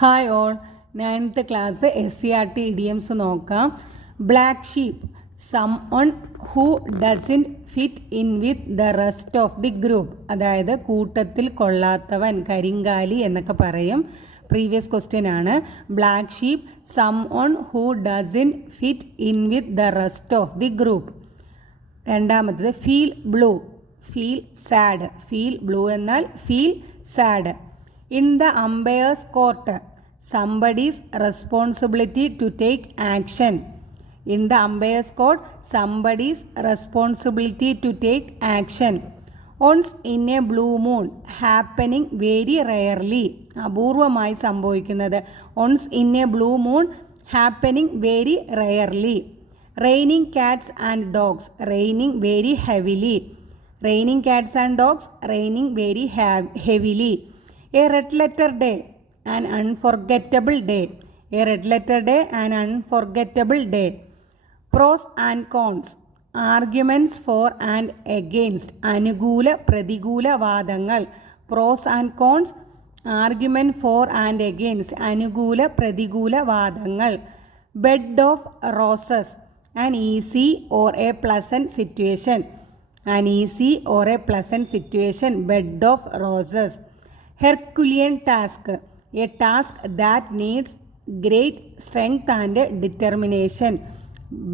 Hi all, 9th class SCRT idioms നോക്കാം. Black sheep, someone who doesn't fit in with the rest of the group. അതായത് കൂട്ടത്തിൽ കൊള്ളാത്തവൻ, കരിങ്കാലി എന്നൊക്കെ പറയും. Previous question ആണ്. Black sheep, someone who doesn't fit in with the rest of the group. രണ്ടാമത്തത് feel blue, feel sad. Feel blue എന്നാൽ feel sad. In the umpire's court, somebody's responsibility to take action. In the umpire's court, somebody's responsibility to take action. Once in a blue moon, happening very rarely. അപൂർവമായി സംഭവിക്കുന്നത്. Once in a blue moon, happening very rarely. Raining cats and dogs, raining very heavily. Raining cats and dogs, raining very heavily. A red letter day, an unforgettable day. A red letter day, an unforgettable day. Pros and cons, arguments for and against. അനുകൂല പ്രതികൂല വാദങ്ങൾ. Pros and cons, argument for and against. അനുകൂല പ്രതികൂല വാദങ്ങൾ. Bed of roses, an easy or a pleasant situation. An easy or a pleasant situation. Bed of roses. Herculean task, a task that needs great strength and determination.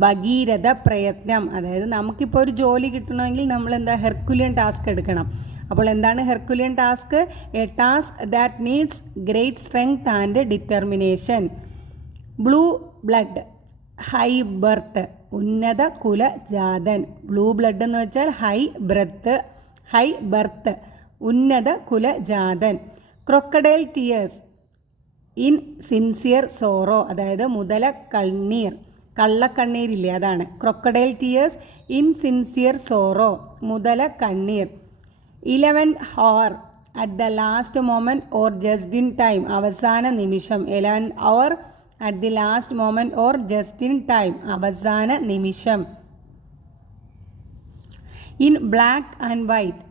ഭഗീരഥ പ്രയത്നം. അതായത് നമുക്കിപ്പോൾ ഒരു ജോലി കിട്ടണമെങ്കിൽ നമ്മൾ എന്താ ഹെർക്കുലിയൻ ടാസ്ക് എടുക്കണം. അപ്പോൾ എന്താണ് Herculean task? A task that needs great strength and determination. Blue blood, high birth, ഉന്നത കുലജാതൻ. ബ്ലൂ ബ്ലഡ് എന്ന് വെച്ചാൽ ഹൈ ബർത്ത്, ഉന്നത കുലജാതൻ. Crocodile tears, insincere sorrow. അതായത് മുതല കണ്ണീർ, കള്ളക്കണ്ണീരില്ലേ അതാണ്. Crocodile tears insincere sorrow, മുതല കണ്ണീർ. 11th hour, at the last moment or just in time. അവസാന നിമിഷം. 11th hour, at the last moment or just in time. അവസാന നിമിഷം. In black and white,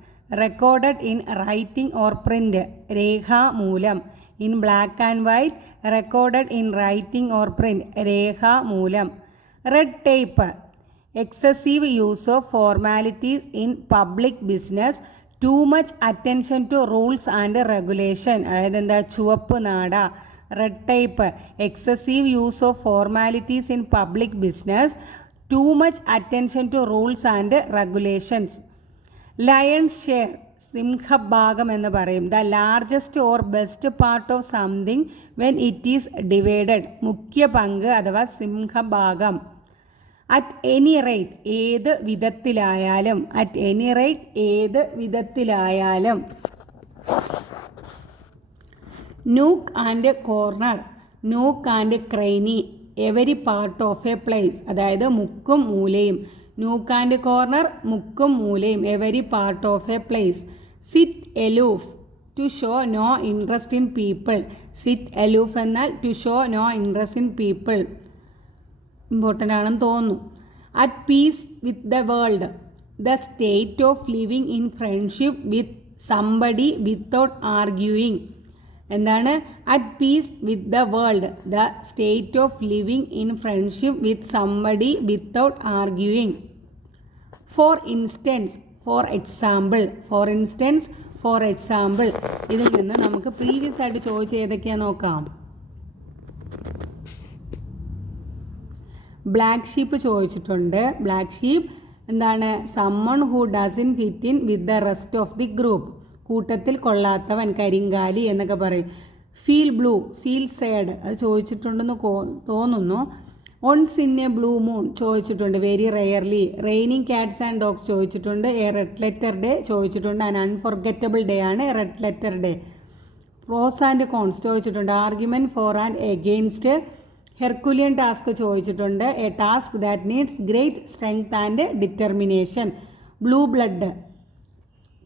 recorded in writing or print. രേഖാമൂലം. In black and white, recorded in writing or print. രേഖാമൂലം. Red tape, excessive use of formalities in public business. Too much attention to rules and regulation. അതായത് എന്താ? ചുവപ്പ് നാട. Red tape, excessive use of formalities in public business. Too much attention to rules and regulations. Lion's share, സിംഹഭാഗം എന്ന് പറയും. The largest or best part of something when it is divided. മുഖ്യ പങ്ക് അഥവാ സിംഹഭാഗം. അറ്റ് എനി റേറ്റ്, ഏത് വിധത്തിലായാലും. At any rate, ഏത് വിധത്തിലായാലും. Nook and corner, nook and cranny, every part of a place. അതായത് മുക്കും മൂലയും. നൂക്ക് ആൻഡ് കോർണർ, മുക്കും മൂലയും. Every part of a place. Sit aloof, to show no interest in people. Sit aloof എന്നാൽ to show no interest in people. Important ആണെന്ന് തോന്നുന്നു. At peace with the world, the state of living in friendship with somebody without arguing. എന്താണ്? At peace with the world, the state of living in friendship with somebody without arguing. For instance, for example. Four instance, for example. ഇതിൽ നിന്ന് നമുക്ക് previous ആയിട്ട് ചോദിച്ച ഏതൊക്കെയാണെന്ന് നോക്കാം. Black sheep ചോദിച്ചിട്ടുണ്ട്. Black sheep എന്താണ്? someone who doesn't fit in with the rest of the group. കൂട്ടത്തിൽ കൊള്ളാത്തവൻ, കരിങ്കാലി എന്നൊക്കെ പറയും. ഫീൽ ബ്ലൂ, ഫീൽ സാഡ്, അത് ചോദിച്ചിട്ടുണ്ടെന്ന് തോന്നുന്നു. Once in a blue moon ചോദിച്ചിട്ടുണ്ട്. Very rarely. Raining cats and dogs ചോദിച്ചിട്ടുണ്ട്. എ റെഡ് ലെറ്റർ ഡേ ചോദിച്ചിട്ടുണ്ട്. ആൻ അൺഫോർഗറ്റബിൾ ഡേ ആണ് red letter day. Pros and cons ചോദിച്ചിട്ടുണ്ട്. Argument for and against. Herculean task ചോദിച്ചിട്ടുണ്ട്. A task that needs great strength and determination. Blue blood.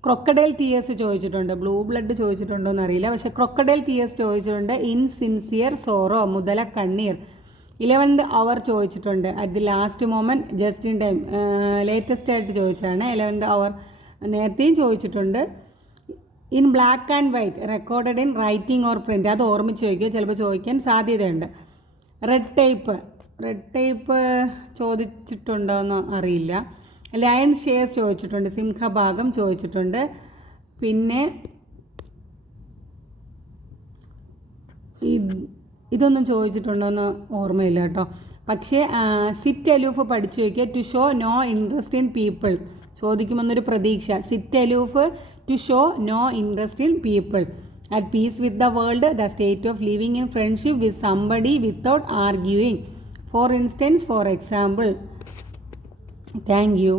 Crocodile tears ചോദിച്ചിട്ടുണ്ട്. Blue blood ചോദിച്ചിട്ടുണ്ടോ എന്നറിയില്ല, പക്ഷേ crocodile tears ചോദിച്ചിട്ടുണ്ട്. Insincere sorrow, മുതല കണ്ണീർ. 11th hour ചോദിച്ചിട്ടുണ്ട്. At the last moment, just in time. Latest ആയിട്ട് ചോദിച്ചാണ് 11th hour. നേരത്തെയും ചോദിച്ചിട്ടുണ്ട്. In black and white recorded in writing or print. അത് ഓർമ്മിച്ച് ചോദിക്കുക, ചിലപ്പോൾ ചോദിക്കാൻ സാധ്യതയുണ്ട്. റെഡ് ടേപ്പ് ചോദിച്ചിട്ടുണ്ടോ എന്ന് അറിയില്ല. ലയൺ ഷെയർസ് ചോദിച്ചിട്ടുണ്ട്, സിംഹഭാഗം ചോദിച്ചിട്ടുണ്ട്. പിന്നെ ഇതൊന്നും ചോദിച്ചിട്ടുണ്ടോയെന്ന് ഓർമ്മയില്ല കേട്ടോ. പക്ഷേ സിറ്റ് അലൂഫ് പഠിച്ചു വയ്ക്കുക. To show no interest in people ചോദിക്കുമെന്നൊരു പ്രതീക്ഷ. Sit aloof, to show no interest in people. At peace with the world, the state of living in friendship with somebody without arguing. For instance, for example. Thank U.